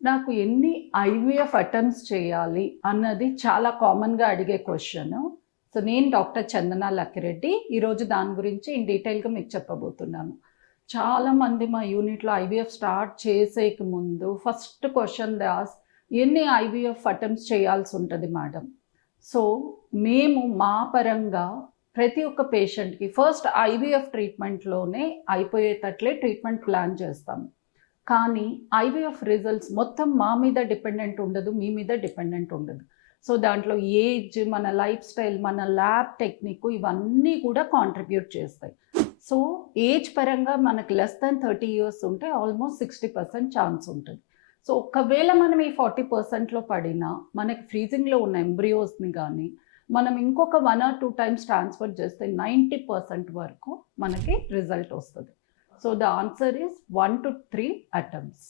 నాకు ఎన్ని IVF attempts చేయాలి అన్నది చాలా కామన్‌గా అడిగే క్వెషను. సో, నేను డాక్టర్ చందన లక్కిరెడ్డి. ఈరోజు దాని గురించి ఇన్ డీటెయిల్‌గా మీకు చెప్పబోతున్నాను. చాలామంది మా యూనిట్‌లో ఐవీఎఫ్ స్టార్ట్ చేసేకి ముందు ఫస్ట్ క్వెషన్ దే ఆస్క్, ఎన్ని ఐవీఎఫ్ అటెంప్ట్స్ చేయాల్సుంటది మేడం? సో, మేము మా పరంగా ప్రతి ఒక్క పేషెంట్‌కి ఫస్ట్ ఐవీఎఫ్ ట్రీట్మెంట్‌లోనే అయిపోయేటట్లే ట్రీట్మెంట్ ప్లాన్ చేస్తాము. కానీ ఐవీఎఫ్ రిజల్ట్స్ మొత్తం మా మీద డిపెండెంట్ ఉండదు. మీ మీద డిపెండెంట్ ఉండదు. సో, దాంట్లో ఏజ్, మన లైఫ్ స్టైల్, మన ల్యాబ్ టెక్నిక్ ఇవన్నీ కూడా కాంట్రిబ్యూట్ చేస్తాయి. సో, ఏజ్ పరంగా మనకు లెస్ దాన్ 30 ఇయర్స్ ఉంటే ఆల్మోస్ట్ 60% ఛాన్స్ ఉంటుంది. సో, ఒకవేళ మనం ఈ 40%లో పడినా మనకి ఫ్రీజింగ్‌లో ఉన్న ఎంబ్రియోస్‌ని గానీ, మనం ఇంకొక 1 ఆర్ 2 టైమ్స్ ట్రాన్స్‌ఫర్ చేస్తే 90% వరకు మనకి రిజల్ట్ వస్తది. So the answer is 1 to 3 atoms.